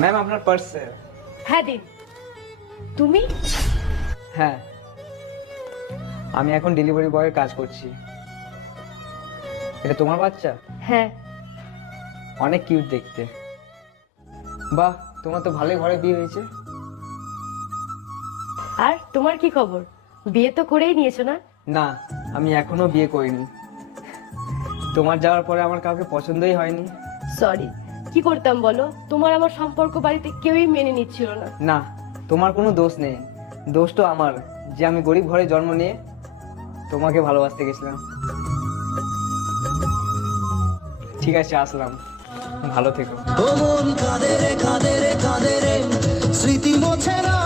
Ma'am আপনার purse. হ্যাঁ দিন। তুমি? হ্যাঁ, আমি এখন ডেলিভারি বয়ের কাজ করছি। এটা তোমার বাচ্চা? হ্যাঁ। অনেক কিউট দেখতে। বাহ, তোমার তো ভালোই ঘরে বিয়ে হয়েছে। আর তোমার কি খবর? বিয়ে তো করেই নিয়েছো না? না, আমি এখনো বিয়ে করিনি। তোমার যাওয়ার পরে আমার কাউকে পছন্দই হয়নি। সরি, কি করতাম বলো? তোমার আমার সম্পর্ক বাড়িতে কেউই মেনে নিচ্ছিল না। না, তোমার কোনো দোষ নেই, দোষ তো আমার, যে আমি গরিব ঘরে জন্ম নিয়ে তোমাকে ভালোবাসতে গেছিলাম। ঠিক আছে, আসলাম, ভালো থেকো। মন কাঁদে রে কাঁদে রে কাঁদে রে, স্মৃতি মোছে না।